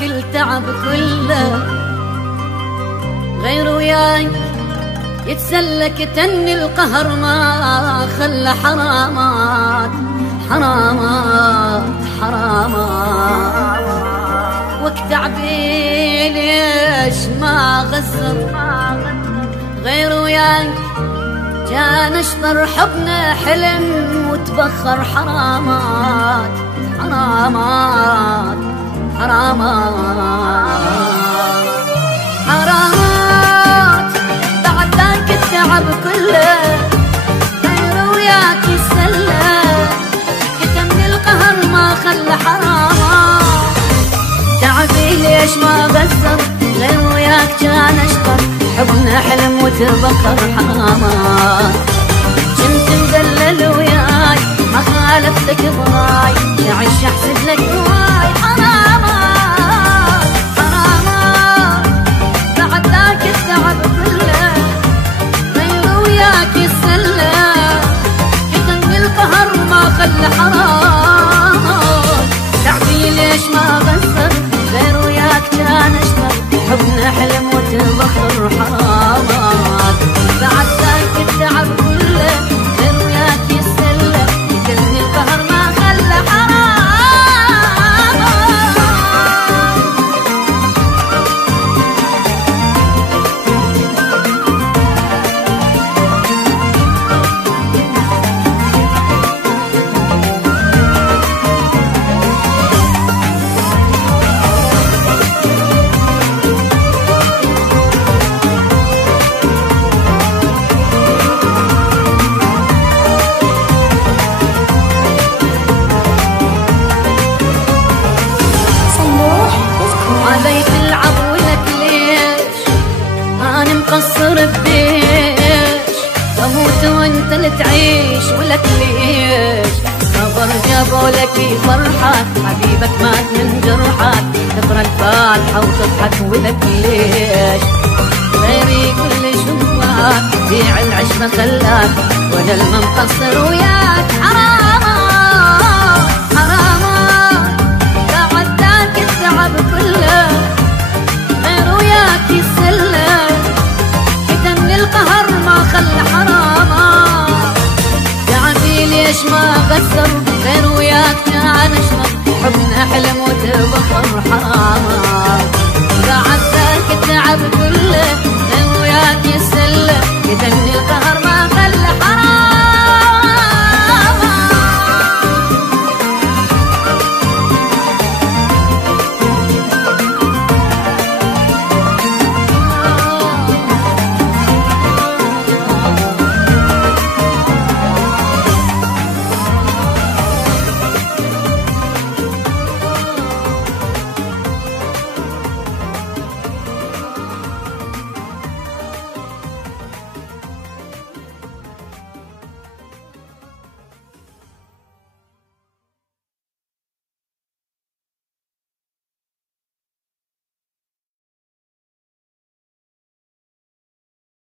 وياك التعب كله، غير وياك يتسلك تني القهر ما خلى حرامات حرامات حرامات. وكتعبي ليش ما غزر، غير وياك كان اشطر حبنا حلم وتبخر حرامات حرامات حرامات حرامات. بعد ذاك التعب كله غير وياك يسلى كتمني القهر ما خلى حرامات. تعبي ليش ما غزر، غير وياك كان اشطر حبنا حلم وتبخر حرامات. كنت مدلل وياي ما خالفتك ضاي، تعيش احسب لك هواي حرامات حرامات. بعد ذاك التعب كله غير وياك يسلى كتمني القهر ما خلى حرامات. تعبي ليش ما غزر، غير وياك كان اشطر حبنا حلم وتبخر حرامات. بعد ذاك التعب كله غير وياك يسلى كتمني القهر ما خلى حرامات. علي تلعب ولك ليش أنا مقصر بديش، أموت وانت اللي تعيش ولك ليش. صبر جابولك فرحات حبيبك مات من جرحات، تقرا الفاتحة وتضحك ولك ليش. غيري كل شباك بيع العشرة خلاك وانا المقصر وياك حرامات حرامات. بعد ذاك التعب كله غير وياك يسلى كتمني القهر ما خلى حرامات. تعبي ليش ما غسر، غير وياك كان اشرب حبنا حلم وتبخر حرامات. بعد ذاك التعب كله غير وياك يسلى كتمني